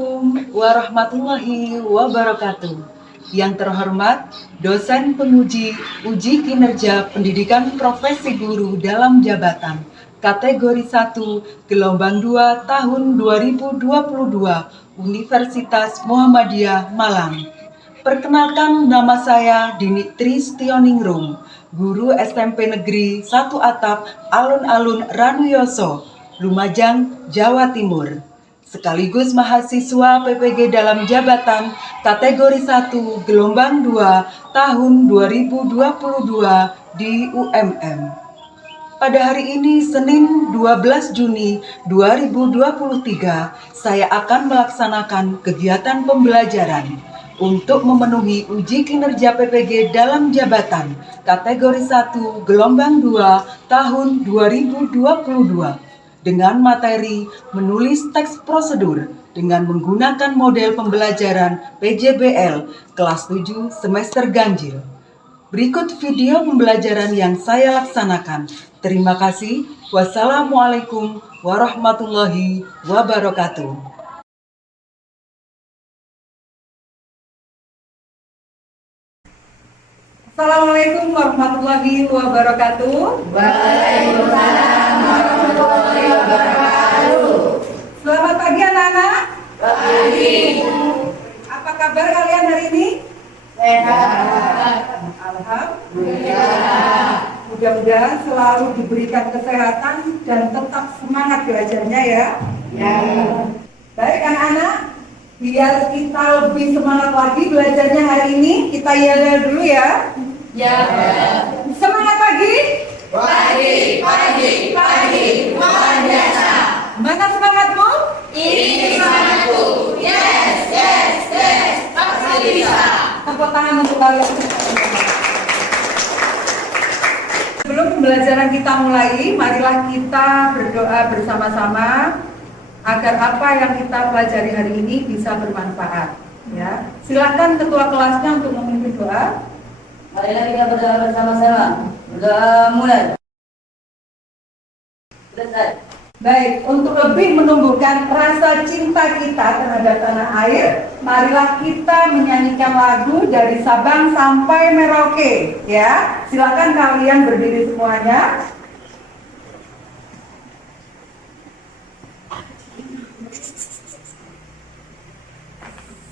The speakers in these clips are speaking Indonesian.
Assalamualaikum warahmatullahi wabarakatuh. Yang terhormat, dosen penguji uji kinerja pendidikan profesi guru dalam jabatan kategori 1 gelombang 2 tahun 2022 Universitas Muhammadiyah Malang. Perkenalkan, nama saya Dini Tristioningrum, guru SMP Negeri 1 Atap Alun-Alun Ranuyoso, Lumajang, Jawa Timur, sekaligus mahasiswa PPG dalam jabatan kategori 1 gelombang 2 tahun 2022 di UMM. Pada hari ini, Senin 12 Juni 2023, saya akan melaksanakan kegiatan pembelajaran untuk memenuhi uji kinerja PPG dalam jabatan kategori 1 gelombang 2 tahun 2022 dengan materi menulis teks prosedur dengan menggunakan model pembelajaran PJBL kelas 7 semester ganjil. Berikut video pembelajaran yang saya laksanakan. Terima kasih. Wassalamualaikum warahmatullahi wabarakatuh. Assalamualaikum warahmatullahi wabarakatuh. Waalaikumsalam warahmatullahi wabarakatuh. Selamat pagi anak-anak. Pagi. Apa kabar kalian hari ini? Sehat. Alhamdulillah. Mudah-mudahan selalu diberikan kesehatan dan tetap semangat belajarnya ya. Ya. Baik anak-anak, biar kita lebih semangat lagi belajarnya hari ini, kita yel dulu ya. Ya. Semangat pagi. Pagi, pagi, pagi, luar biasa. Mana semangatmu? Ini semangatku. Yes, yes, yes. Pasti bisa. Tepuk tangan untuk kalian. Sebelum pembelajaran kita mulai, marilah kita berdoa bersama-sama agar apa yang kita pelajari hari ini bisa bermanfaat. Ya, silakan ketua kelasnya untuk memimpin doa. Marilah kita berdoa bersama-sama. Berdoa mulai. Selesai. Baik, untuk lebih menumbuhkan rasa cinta kita terhadap tanah air, marilah kita menyanyikan lagu dari Sabang sampai Merauke. Ya, silakan kalian berdiri semuanya.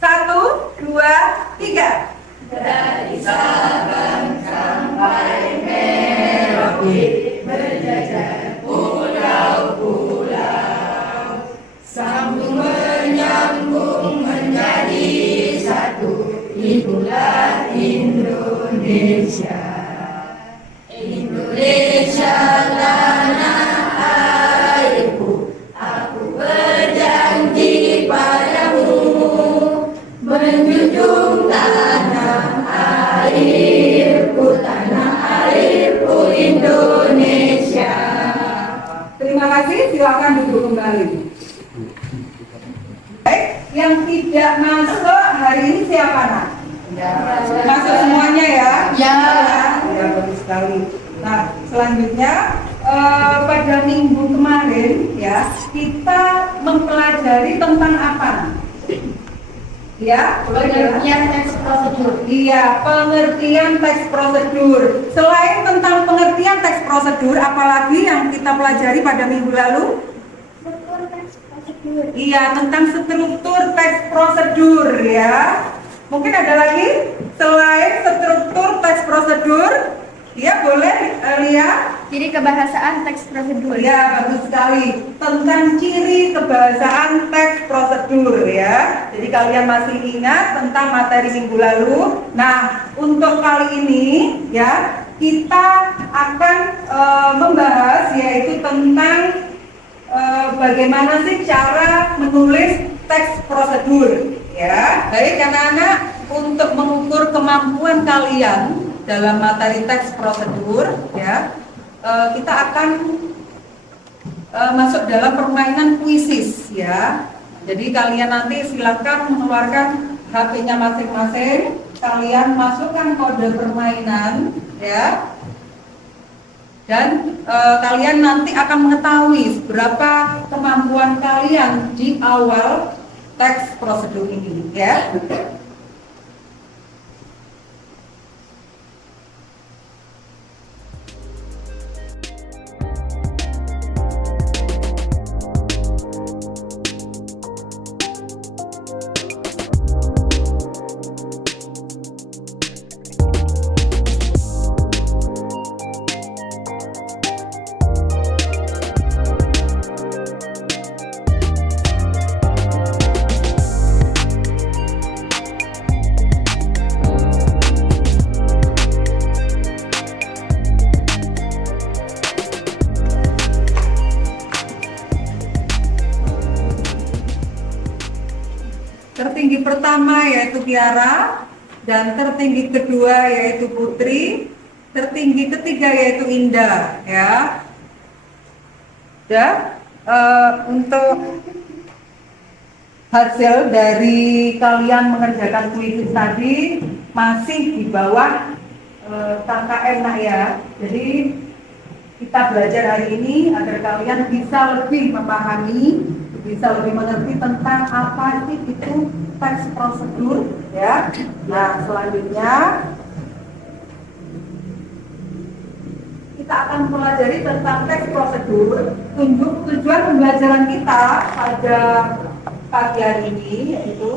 Satu, dua, tiga. Dari Sabang sampai Merauke, berjajar pulau-pulau, sambung menyambung menjadi satu, itulah Indonesia. Indonesia tanah airku, aku berjanji padamu, menjunjung tanah airku Indonesia. Terima kasih, silakan duduk kembali. Baik, yang tidak masuk hari ini siapa nak? Masuk semuanya ya? Ya. Ya, bagus sekali. Nah, selanjutnya pada minggu kemarin ya kita mempelajari tentang apa? Ya, Pengertian teks prosedur. Iya, pengertian teks prosedur. Selain tentang pengertian teks prosedur, apalagi yang kita pelajari pada minggu lalu? Struktur teks prosedur. Iya, tentang struktur teks prosedur ya. Mungkin ada lagi selain struktur teks prosedur? Ya, boleh lihat. Ciri kebahasaan teks prosedur. Ya, bagus sekali. Tentang ciri kebahasaan teks prosedur ya. Jadi kalian masih ingat tentang materi minggu lalu. Nah, untuk kali ini ya, kita akan membahas yaitu tentang bagaimana sih cara menulis teks prosedur ya. Baik anak-anak, untuk mengukur kemampuan kalian dalam materi teks prosedur ya, kita akan masuk dalam permainan kuisis ya. Jadi kalian nanti silakan mengeluarkan HP-nya masing-masing, kalian masukkan kode permainan ya. Dan kalian nanti akan mengetahui berapa kemampuan kalian di awal teks prosedur ini ya. Tertinggi pertama yaitu Tiara, dan tertinggi kedua yaitu Putri, tertinggi ketiga yaitu Indah ya. Untuk hasil dari kalian mengerjakan kuis tadi masih di bawah KKM ya. Jadi kita belajar hari ini agar kalian bisa lebih memahami, bisa lebih mengerti tentang apa sih itu teks prosedur ya. Nah, selanjutnya kita akan pelajari tentang teks prosedur. Tujuan pembelajaran kita pada pagi hari ini yaitu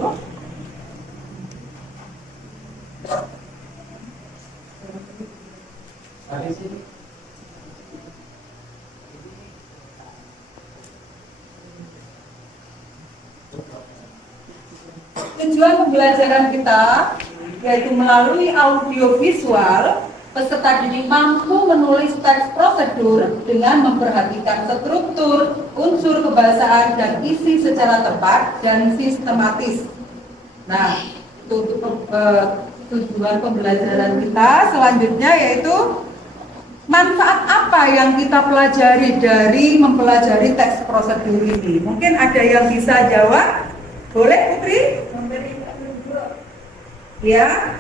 tujuan pembelajaran kita yaitu melalui audio visual, peserta didik mampu menulis teks prosedur dengan memperhatikan struktur, unsur kebahasaan, dan isi secara tepat dan sistematis. Nah, itu untuk tujuan pembelajaran kita selanjutnya yaitu manfaat apa yang kita pelajari dari mempelajari teks prosedur ini. Mungkin ada yang bisa jawab? Boleh Putri? Memberi petunjuk. Ya,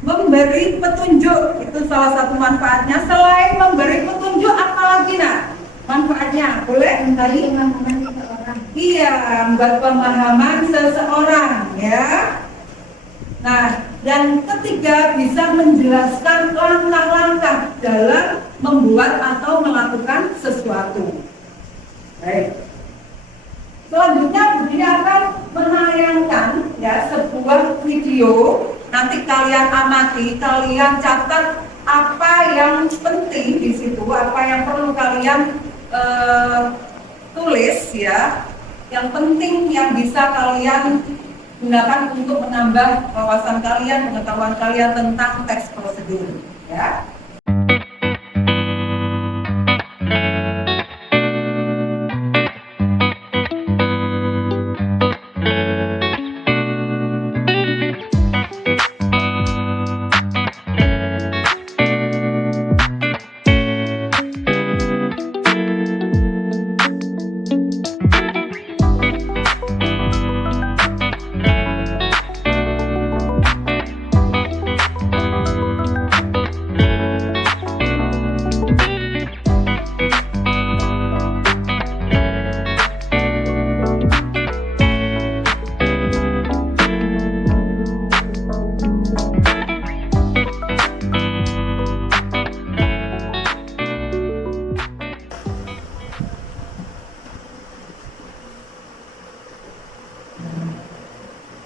memberi petunjuk itu salah satu manfaatnya. Selain memberi petunjuk, apa lagi nak? Manfaatnya boleh? Memberi pemahaman seseorang. Iya, membuat pemahaman seseorang ya. Nah, yang ketiga bisa menjelaskan langkah-langkah dalam membuat atau melakukan sesuatu. Baik. Selanjutnya Budi akan menayangkan ya sebuah video. Nanti kalian amati, kalian catat apa yang penting di situ, apa yang perlu kalian tulis ya. Yang penting yang bisa kalian gunakan untuk menambah wawasan kalian, pengetahuan kalian tentang teks prosedur ya.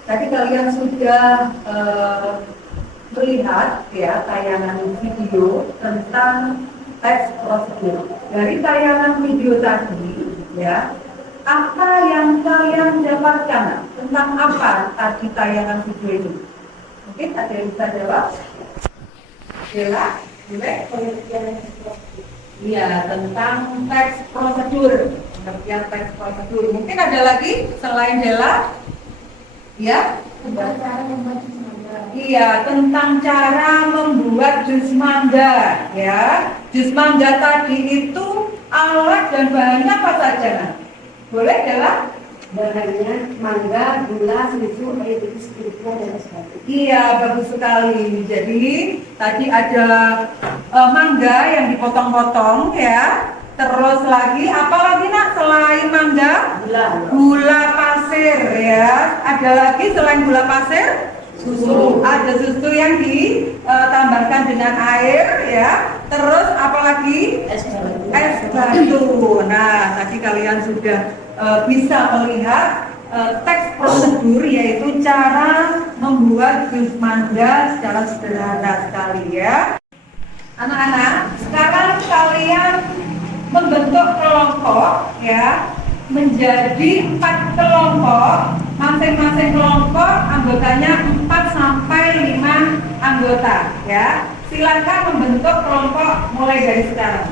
Tadi kalian sudah melihat ya tayangan video tentang teks prosedur. Dari tayangan video tadi ya, apa yang kalian dapatkan tentang apa tadi tayangan video ini? Mungkin ada yang bisa jawab? Bella, boleh? Iya, tentang teks prosedur, pengertian teks prosedur. Mungkin ada lagi selain Bella? Ya, tentang cara membuat jus mangga. Iya, tentang cara membuat jus mangga. Ya, jus mangga tadi itu alat dan bahannya apa saja? Nah? Boleh Bella? Bahannya mangga, gula, susu, air putih, stevia, dan sebagainya. Iya, bagus sekali. Jadi tadi ada mangga yang dipotong-potong ya. Terus lagi, apa lagi nak selain mangga? Gula. Gula pasir ya. Ada lagi selain gula pasir? Susu. Ada susu yang ditambahkan dengan air ya. Terus apa lagi? Es batu. Es batu. Nah, tadi kalian sudah bisa melihat teks prosedur, yaitu cara membuat jus mangga secara sederhana sekali ya. Anak-anak, sekarang kalian membentuk kelompok ya, menjadi 4 kelompok. Masing-masing kelompok anggotanya 4 sampai 5 anggota ya. Silakan membentuk kelompok mulai dari sekarang.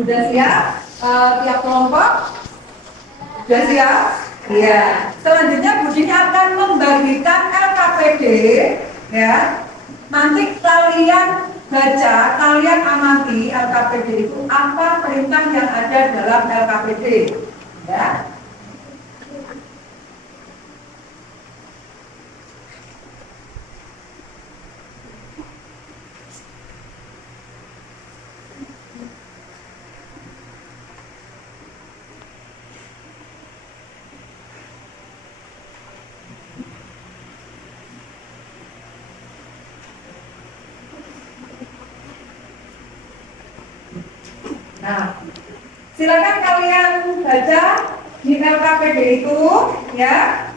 Sudah siap? Tiap kelompok? Sudah siap? Iya. Selanjutnya Bu Dini akan membagikan LKPD ya. Nanti kalian baca, kalian amati LKPD itu apa perintah yang ada dalam LKPD ya. Nah, silakan kalian baca di LKPD itu ya.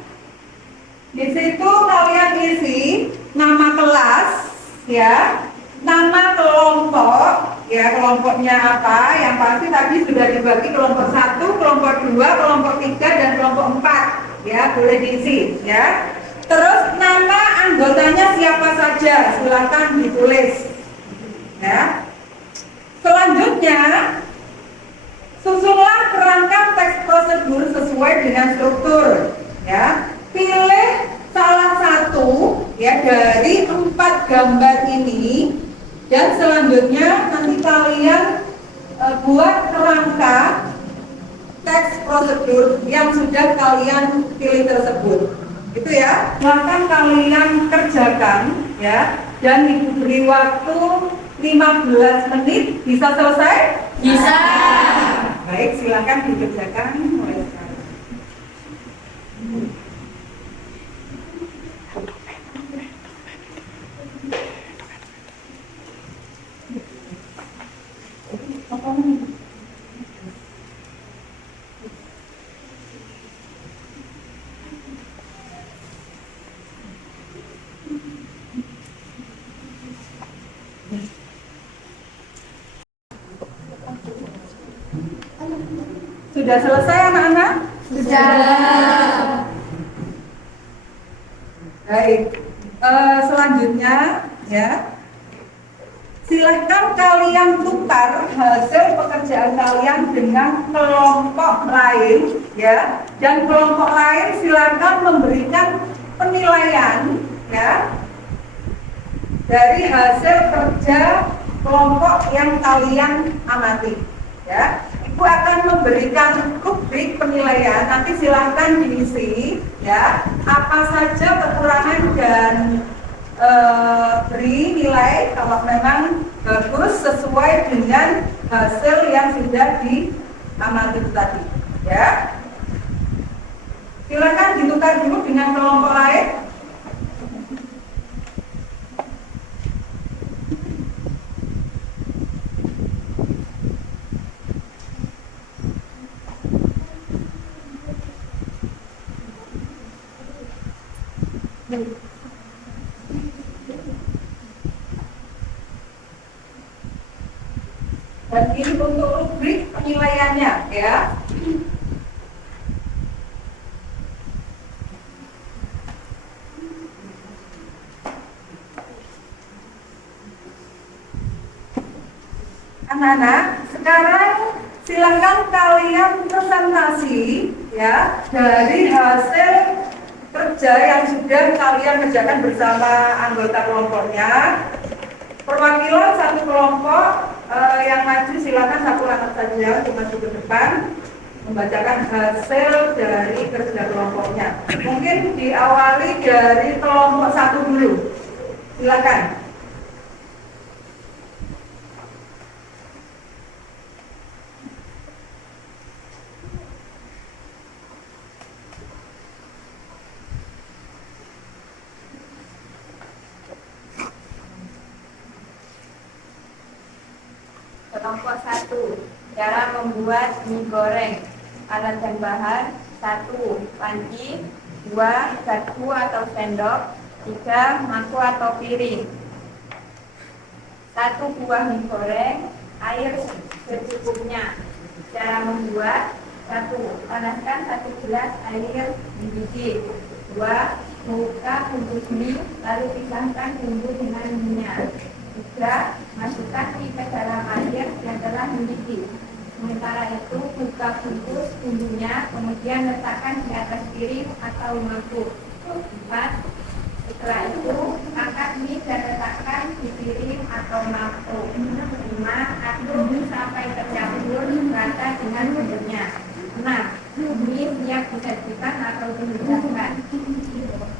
Di situ kalian isi nama kelas ya, nama kelompok ya, kelompoknya apa, yang pasti tadi sudah dibagi kelompok 1, kelompok 2, kelompok 3 dan kelompok 4 ya, boleh diisi ya. Terus nama anggotanya siapa saja, silakan ditulis ya. Selanjutnya, susunlah kerangka teks prosedur sesuai dengan struktur. Ya, pilih salah satu ya dari 4 gambar ini, dan selanjutnya nanti kalian buat kerangka teks prosedur yang sudah kalian pilih tersebut. Itu ya, silahkan kalian kerjakan ya, dan diberi waktu 15 menit. Bisa selesai? Bisa. Baik, silakan dikerjakan mulai sekarang. Sudah selesai anak-anak? Sudah. Baik, selanjutnya ya, silahkan kalian tukar hasil pekerjaan kalian dengan kelompok lain ya, dan kelompok lain silahkan memberikan penilaian ya dari hasil kerja kelompok yang kalian amati ya. Ibu akan memberikan rubrik penilaian, nanti silahkan diisi ya, apa saja kekurangan dan beri nilai kalau memang bagus sesuai dengan hasil yang sudah diamati tadi ya. Silakan ditukar dulu dengan kelompok lain. Dan ini untuk rubrik penilaiannya ya. Anak-anak, sekarang silakan kalian presentasi ya dari hasil kerja yang sudah kalian kerjakan bersama anggota kelompoknya. Perwakilan satu kelompok yang maju silakan satu anak saja untuk maju ke depan membacakan hasil dari kerja kelompoknya. Mungkin diawali dari kelompok satu dulu. Silakan. Kelompok 1, cara membuat mie goreng. Alat dan bahan: 1. Panci, 2. Garpu atau sendok, 3. mangkuk atau piring. 1 buah mie goreng, air secukupnya. Cara membuat: 1. Panaskan 1 gelas air mendidih. 2. Buka bungkus mie, lalu pisahkan bumbu dengan minyak. 3. Masukkan mie ke dalam air yang telah mendidih. Sementara itu, buka bungkus bumbunya, kemudian letakkan di atas piring atau mangkuk. 4. Setelah itu, angkat mie dan letakkan di piring atau mangkuk. 5. Aduk sampai tercampur rata dengan bumbunya. 6. Mie siap disajikan atau dihidangkan.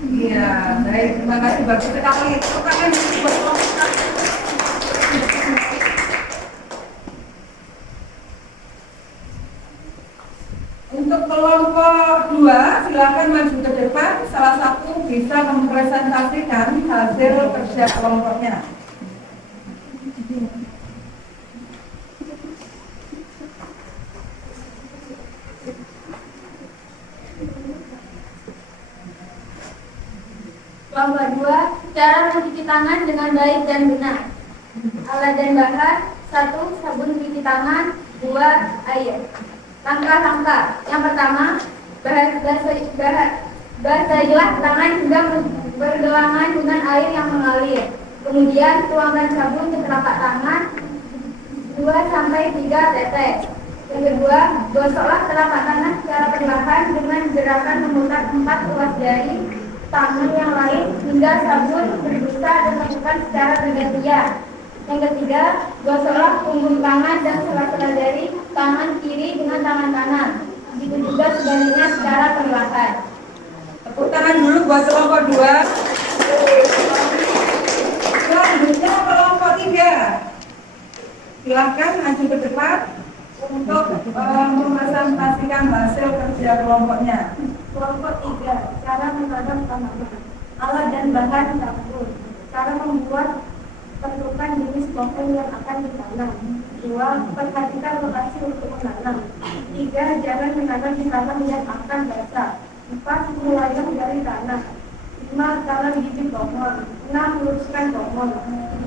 Iya, baik, terima kasih, bagus sekali. Pertanyaan buat kelompok. Untuk kelompok 2, silakan maju ke depan. Salah satu bisa mempresentasikan hasil kerja kelompoknya. Kelompok 2, cara mencuci tangan dengan baik dan benar. Alat dan bahan: 1. Sabun cuci tangan, 2. Air. Langkah-langkah: yang pertama, basahilah tangan hingga bergelangan dengan air yang mengalir. Kemudian tuangkan sabun ke telapak tangan 2-3 tetes. Yang kedua, gosoklah telapak tangan secara perlahan dengan gerakan memutar 4 ruas jari tangan yang lain hingga sabun berbusa dan lakukan secara bergantian. Yang ketiga, gosoklah punggung tangan dan sela-sela jari tangan kiri dengan tangan kanan. Begitu juga sebaliknya secara perlahan. Tepuk tangan dulu buat kelompok 2. Selanjutnya kelompok 3. Silahkan maju ke depan untuk mempresentasikan hasil kerja kelompoknya. Kelompok 3, cara menanam tanaman. Alat dan bahan: 1. Cara membuat tentukan jenis pohon yang akan ditanam. 2. Perhatikan lokasi untuk menanam. 3. Jangan menanam di tanah yang akan basah. 4. Mulailah dari tanah. 5. Tanam bibit pohon. 6. Luruskan pohon.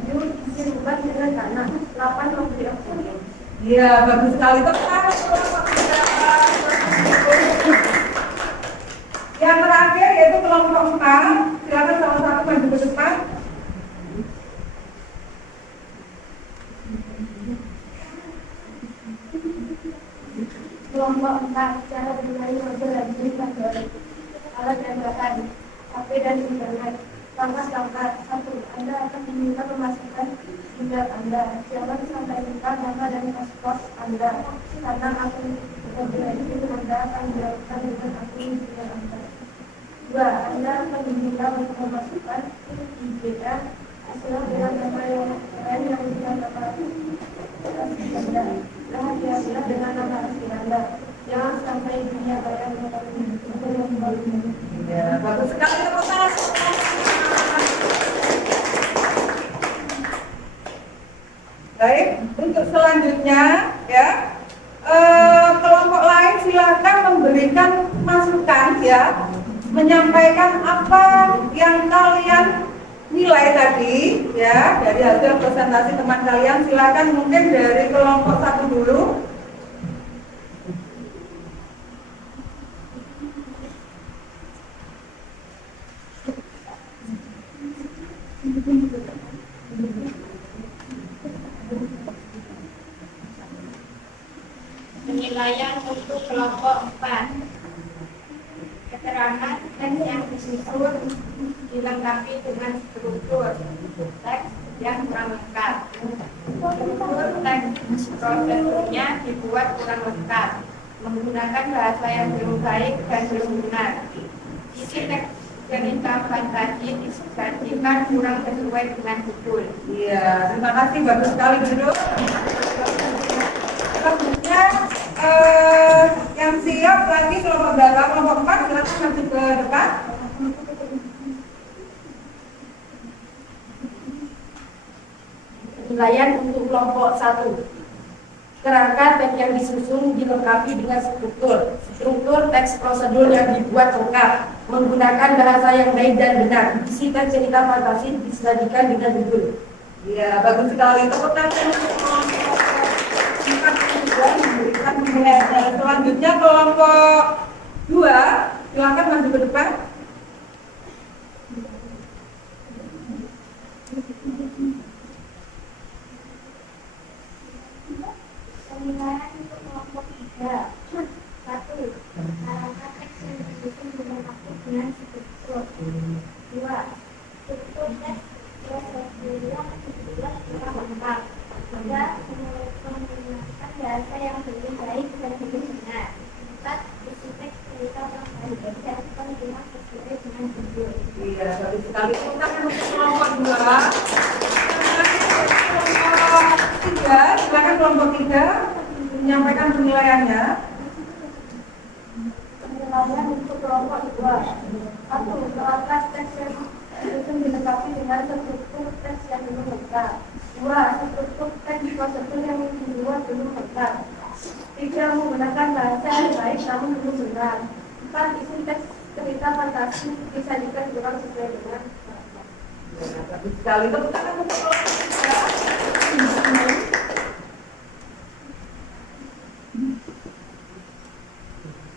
7. Isi lubang dengan tanah. 8. Memberi oksigen. Iya, bagus sekali. Tepat. Yang terakhir yaitu kelompok 4. Silakan salah satu maju ke depan. Kelompok 4, cara mengenai model dan jenis goreng. Alat dan bahan: HP dan internet. Langkah-langkah: 1. Anda akan diminta memasukkan email Anda. Jangan sampai lupa nama dan paspor Anda, karena akun itu Anda akan dilakukan dengan akun email Anda. 2. Anda akan diminta untuk memasukkan IBA sesuai dengan nama yang lain yang bukan nama asli Anda. Hati-hatilah dengan nama asli Anda. Jangan sampai dunia bayar mengetahui. Ya, bagus sekali. Baik, untuk selanjutnya ya kelompok lain silakan memberikan masukan ya, menyampaikan apa yang kalian nilai tadi ya dari hasil presentasi teman kalian. Silakan mungkin dari kelompok 1 dulu. Penilaian untuk kelompok 4. Keterangan teks yang disusun dilengkapi dengan struktur teks yang kurang lengkap. Struktur teks prosedurnya dibuat kurang lengkap, menggunakan bahasa yang belum baik dan belum benar. Isi teks cerita fantasi disajikan kurang sesuai dengan judul. Iya, terima kasih, bagus sekali duduk. Selanjutnya yang siap lagi kelompok berapa? Kelompok 4 silakan maju ke depan. Penilaian untuk kelompok 1. Kerangka teks yang disusun dilengkapi dengan struktur teks prosedur yang dibuat lengkap, menggunakan bahasa yang baik dan benar. Isi teks cerita fantasi disajikan dengan judul. Iya, bagus sekali. Tepuk tangan untuk kelompok 4 juga memberikan penilaian. Selanjutnya kelompok 2 silakan maju ke depan. Penilaian untuk kelompok 3. 1. Kerangka teks yang disusun dilengkapi dengan struktur. 2. Struktur teks prosedur yang dibuat kurang lengkap. 3. Menggunakan bahasa yang belum baik dan belum benar. 4. Isi teks cerita fantasi disajikan dengan sesuai dengan judul. Iya, bagus sekali. Tepuk tangan untuk kelompok 2. Kelompok 3, silakan kelompok 3 menyampaikan penilaiannya. Penilaian untuk kelompok 2. 1. Kerangka teks yang disusun dilengkapi dengan struktur teks yang belum lengkap. 2. Struktur teks prosedur yang dibuat belum lengkap. 3. Menggunakan bahasa yang baik namun belum benar. 4. Isi teks cerita fantasi disajikan kurang sesuai dengan Bagus sekali. Tepuk tangan untuk kelompok 3.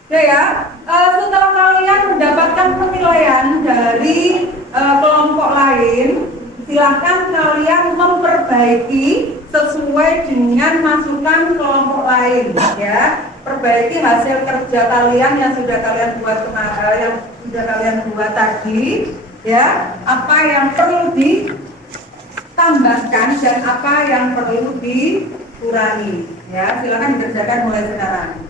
Oke ya, setelah kalian mendapatkan penilaian dari kelompok lain, silahkan kalian memperbaiki sesuai dengan masukan kelompok lain, ya. Perbaiki hasil kerja kalian yang sudah kalian buat tadi, ya. Apa yang perlu ditambahkan dan apa yang perlu dikurangi, ya. Silahkan dikerjakan mulai sekarang.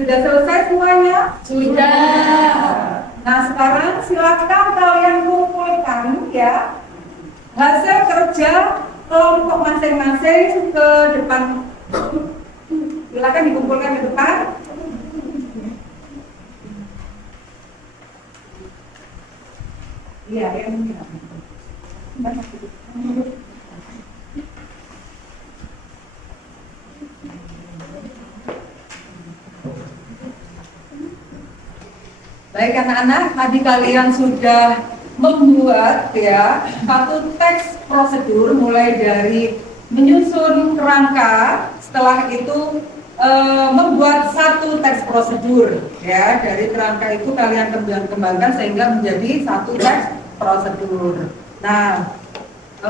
Sudah selesai semuanya? Sudah. Nah, sekarang silakan kalian kumpulkan ya hasil kerja kelompok masing-masing ke depan. Silakan dikumpulkan ke depan. Iya, yang mungkin. Baik anak-anak, tadi kalian sudah membuat ya satu teks prosedur mulai dari menyusun kerangka, setelah itu membuat satu teks prosedur ya. Dari kerangka itu kalian kembangkan sehingga menjadi satu teks prosedur. Nah,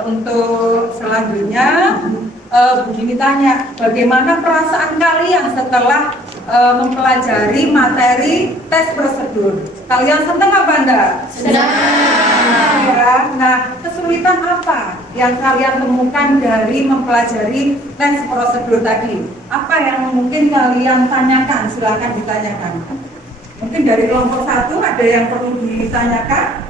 untuk selanjutnya Bu Dini tanya, bagaimana perasaan kalian setelah mempelajari materi tes prosedur? Kalian senang apa enggak? Senang. Ya. Nah, kesulitan apa yang kalian temukan dari mempelajari tes prosedur tadi? Apa yang mungkin kalian tanyakan? Silahkan ditanyakan. Mungkin dari kelompok 1 ada yang perlu ditanyakan?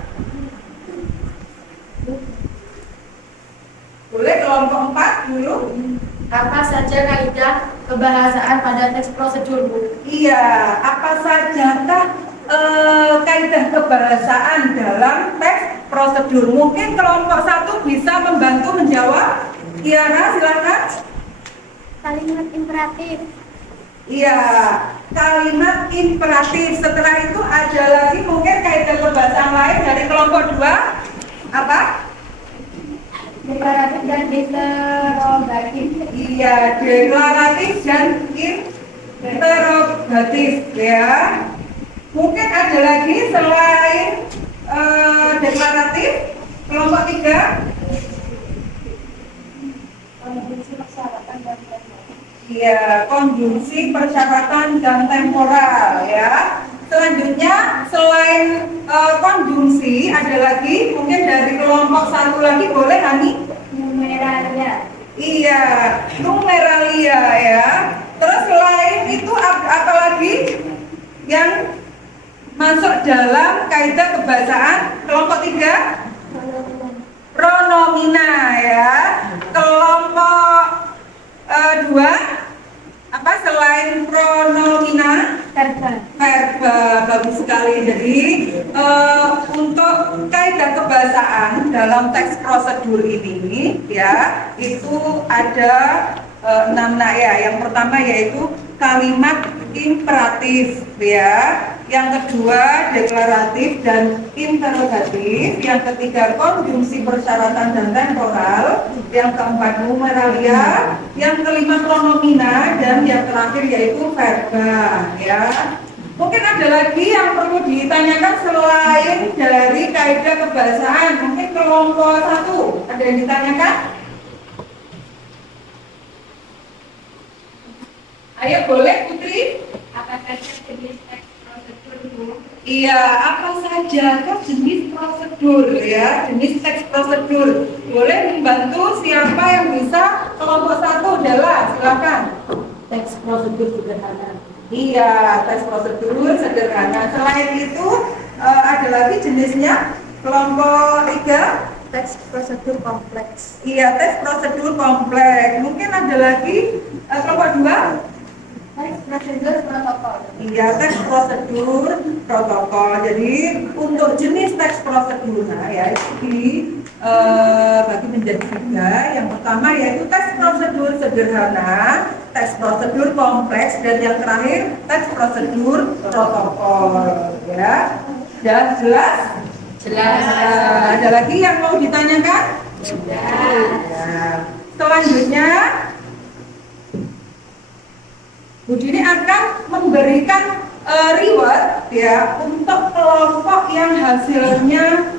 Boleh kelompok 4 dulu? Apa saja kaidah kebahasaan pada teks prosedur, Bu? Iya, apa saja kaidah kebahasaan dalam teks prosedur? Mungkin kelompok 1 bisa membantu menjawab. Kiara, silakan. kalimat imperatif, Iya, kalimat imperatif. Setelah itu ada lagi mungkin kaidah kebahasaan lain dari kelompok 2. Apa? Deklaratif dan interrogatif. Iya, deklaratif dan interrogatif ya. Mungkin ada lagi selain deklaratif kelompok 3. Konjungsi persyaratan dan temporal. Iya, konjungsi persyaratan dan temporal ya. Selanjutnya selain konjungsi ada lagi mungkin dari kelompok 1 lagi, boleh Hani? Numeralia. Iya, numeralia ya. Terus selain itu apa lagi yang masuk dalam kaidah kebahasaan kelompok 3? Pronomina ya. Kelompok 2 apa selain pronomina? Verba. Bagus sekali. Jadi untuk kaidah kebahasaan dalam teks prosedur ini ya itu ada 6 ya. Yang pertama yaitu kalimat imperatif ya. Yang kedua deklaratif dan interrogatif. Yang ketiga konjungsi persyaratan dan temporal. Yang keempat numeralia. Yang kelima pronomina dan yang terakhir yaitu verba ya. Mungkin ada lagi yang perlu ditanyakan selain dari kaidah kebahasaan. Mungkin kelompok 1 ada yang ditanyakan? Ayo boleh Putri. Apa saja jenis teks prosedur, Bu? Iya, apa saja kan jenis prosedur ya, jenis teks prosedur. Boleh membantu siapa yang bisa? Kelompok 1 adalah, silakan. Teks prosedur sederhana. Iya, teks prosedur sederhana. Selain itu ada lagi jenisnya. Kelompok 3. Teks prosedur kompleks. Iya, teks prosedur kompleks. Mungkin ada lagi kelompok 2. Teks prosedur protokol. Iya, teks prosedur protokol. Jadi untuk jenis teks prosedurnya ya itu dibagi menjadi 3. Yang pertama yaitu teks prosedur sederhana, teks prosedur kompleks, dan yang terakhir teks prosedur protokol. Ya, dan jelas? Jelas. Ada lagi yang mau ditanyakan? Ya. Selanjutnya Bu Dini akan memberikan reward ya untuk kelompok yang hasilnya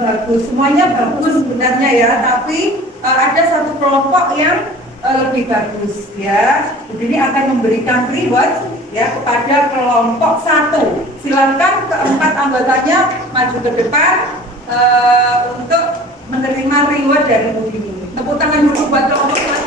bagus. Semuanya bagus sebenarnya ya, tapi ada satu kelompok yang lebih bagus ya. Bu Dini akan memberikan reward ya kepada kelompok 1. Silakan keempat anggotanya maju ke depan untuk menerima reward dari Bu Dini. Tepuk tangan dulu buat kelompok 1.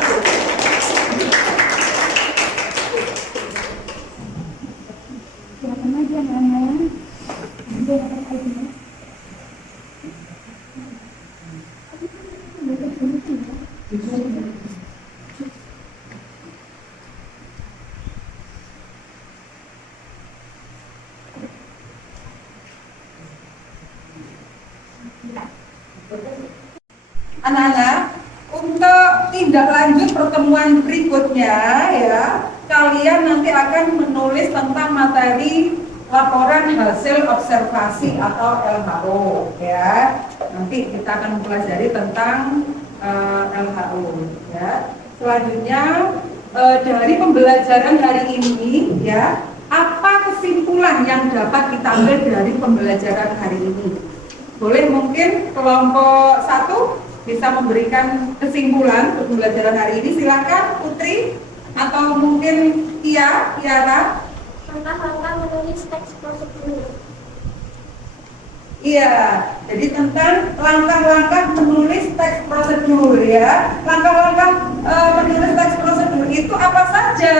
Anak-anak, untuk tindak lanjut pertemuan berikutnya ya, kalian nanti akan menulis tentang materi laporan hasil observasi atau LHO ya. Nanti kita akan mempelajari tentang LHO ya. Selanjutnya dari pembelajaran hari ini ya, apa kesimpulan yang dapat kita ambil dari pembelajaran hari ini? Boleh mungkin kelompok 1 bisa memberikan kesimpulan untuk pembelajaran hari ini. Silakan Putri atau mungkin Tiara. Langkah-langkah menulis teks prosedur. Iya, jadi tentang langkah-langkah menulis teks prosedur ya. Langkah-langkah menulis teks prosedur itu apa saja?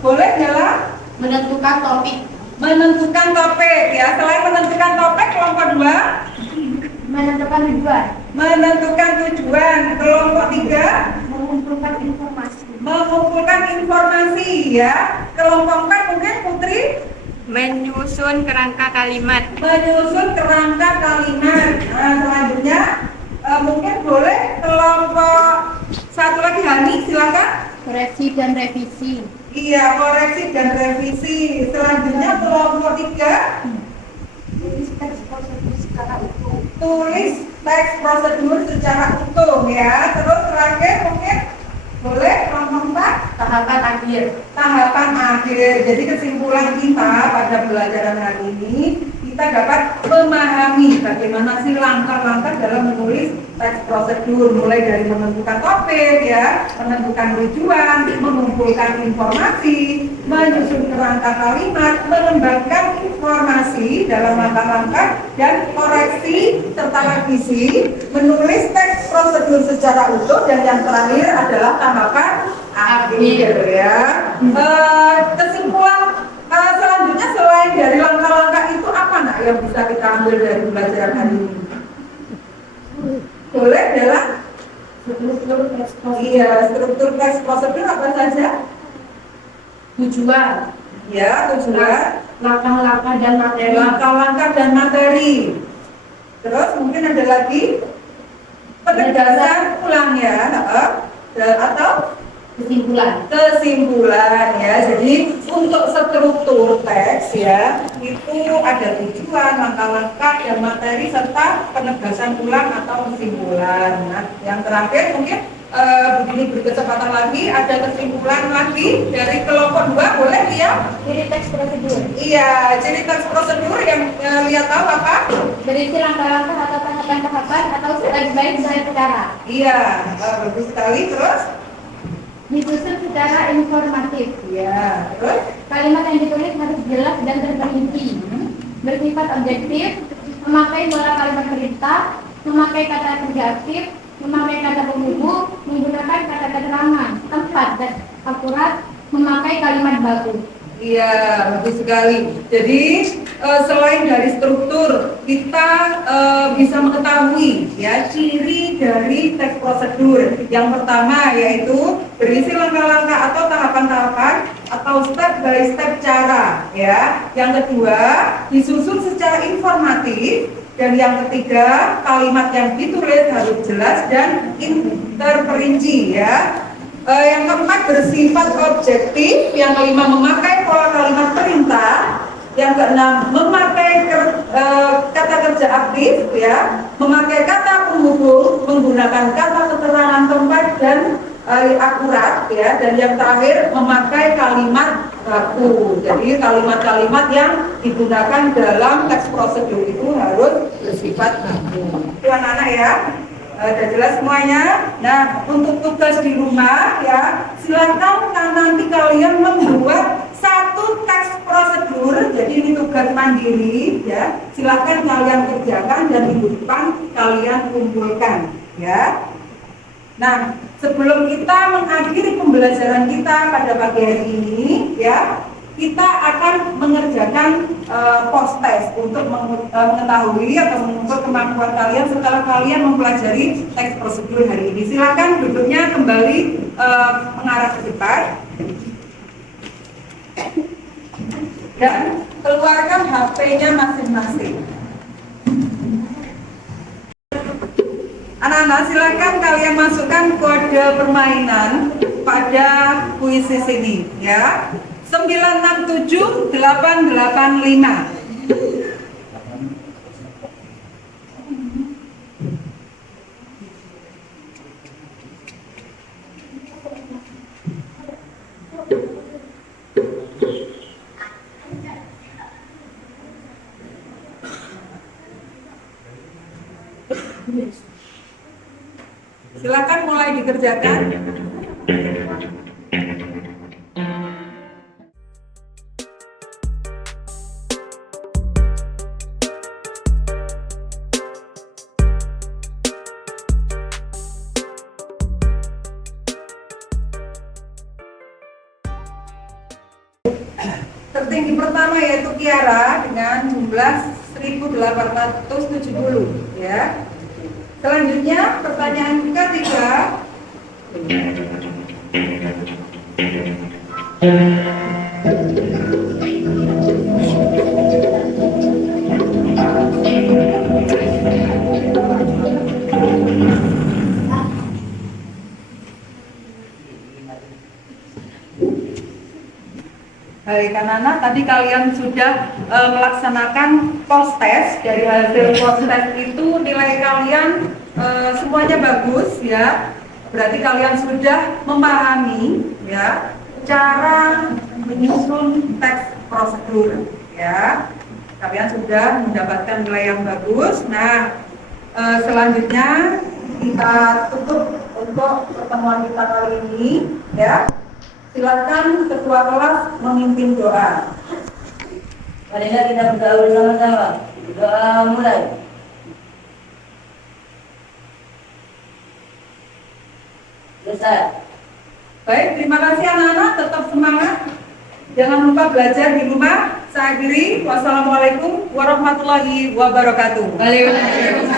Boleh dalam Menentukan topik. menentukan topik ya. Selain menentukan topik, kelompok 2 Menentukan tujuan. menentukan tujuan. Kelompok 3 Mengumpulkan informasi. mengumpulkan informasi ya. Kelompok 4 mungkin Putri Menyusun kerangka kalimat. menyusun kerangka kalimat. Nah, selanjutnya mungkin boleh kelompok 1 lagi Hani, silakan. koreksi dan revisi. Iya, koreksi dan revisi. Selanjutnya kelompok 3, tulis teks prosedur secara utuh ya. Terus terakhir mungkin boleh kelompok 4, Tahapan akhir. tahapan akhir. Jadi kesimpulan kita pada pembelajaran hari ini, kita dapat memahami bagaimana sih langkah-langkah dalam menulis teks prosedur, mulai dari menentukan topik ya, menentukan tujuan, mengumpulkan informasi, menyusun kerangka kalimat, mengembangkan informasi dalam langkah-langkah dan koreksi serta revisi, menulis teks prosedur secara utuh, dan yang terakhir adalah tahapan akhir ya. Kesimpulan selanjutnya selain dari langkah-langkah itu apa nak yang bisa kita ambil dari pembelajaran hari ini? Boleh adalah Struktur teks prosedur. iya, struktur teks prosedur apa saja? Tujuan. Ya, tujuan, Langkah-langkah dan materi. langkah-langkah dan materi. Terus mungkin ada lagi penegasan ulang ya, atau kesimpulan ya. Jadi untuk struktur teks ya itu ada tujuan, langkah-langkah dan materi serta penegasan ulang atau kesimpulan. Nah, yang terakhir mungkin begini berkesempatan lagi ada kesimpulan lagi dari kelompok 2, boleh ya? Ciri teks prosedur. Iya, ciri teks prosedur yang lihat tahu apa? Berisi langkah-langkah atau tahapan-tahapan atau sebaik-baik cara. Iya, bagus sekali. Terus? Disusun secara informatif. Iya, terus? Kalimat yang ditulis harus jelas dan terperinci. Bersifat objektif, memakai pola kalimat perintah, memakai kata kerja aktif, memakai kata penghubung, menggunakan kata keterangan, tempat dan akurat, memakai kalimat baku. Iya, bagus sekali. Jadi selain dari struktur, kita bisa mengetahui ya ciri dari teks prosedur. Yang pertama yaitu berisi langkah-langkah atau tahapan-tahapan atau step by step cara ya. Yang kedua, disusun secara informatif. Dan yang ketiga, kalimat yang ditulis harus jelas dan terperinci ya. Yang keempat, bersifat objektif. Yang kelima, memakai pola kalimat perintah. Yang keenam, memakai kata kerja aktif ya, memakai kata penghubung, menggunakan kata keterangan tempat dan akurat ya, dan yang terakhir memakai kalimat baku. Jadi kalimat-kalimat yang digunakan dalam teks prosedur itu harus bersifat baku. Itu anak-anak ya. Sudah jelas semuanya. Nah, untuk tugas di rumah ya, silakan nanti kalian membuat satu teks prosedur. Jadi ini tugas mandiri ya. Silakan kalian kerjakan dan minggu depan kalian kumpulkan ya. Nah, sebelum kita mengakhiri pembelajaran kita pada pagi hari ini ya, kita akan mengerjakan post test untuk mengetahui atau mengukur kemampuan kalian setelah kalian mempelajari teks prosedur hari ini. Silakan duduknya kembali mengarah ke depan dan keluarkan HP-nya masing-masing. Anak-anak, silakan kalian masukkan kode permainan pada puisi sini ya. 967885. Silakan mulai dikerjakan. Tertinggi pertama yaitu Kiara dengan jumlah 1870 ya. Selanjutnya pertanyaan ketiga. Baik anak-anak, tadi kalian sudah melaksanakan post test. Dari hasil post test itu nilai kalian semuanya bagus ya. Berarti kalian sudah memahami ya cara menyusun teks prosedur ya. Kalian sudah mendapatkan nilai yang bagus. Nah, selanjutnya kita tutup untuk pertemuan kita kali ini ya. Silakan ketua kelas memimpin doa. Marilah kita berdoa bersama-sama. Doa mulai. Selesai. Baik, terima kasih anak-anak, tetap semangat. Jangan lupa belajar di rumah. Saya akhiri. Wassalamualaikum warahmatullahi wabarakatuh. Waalaikumsalam.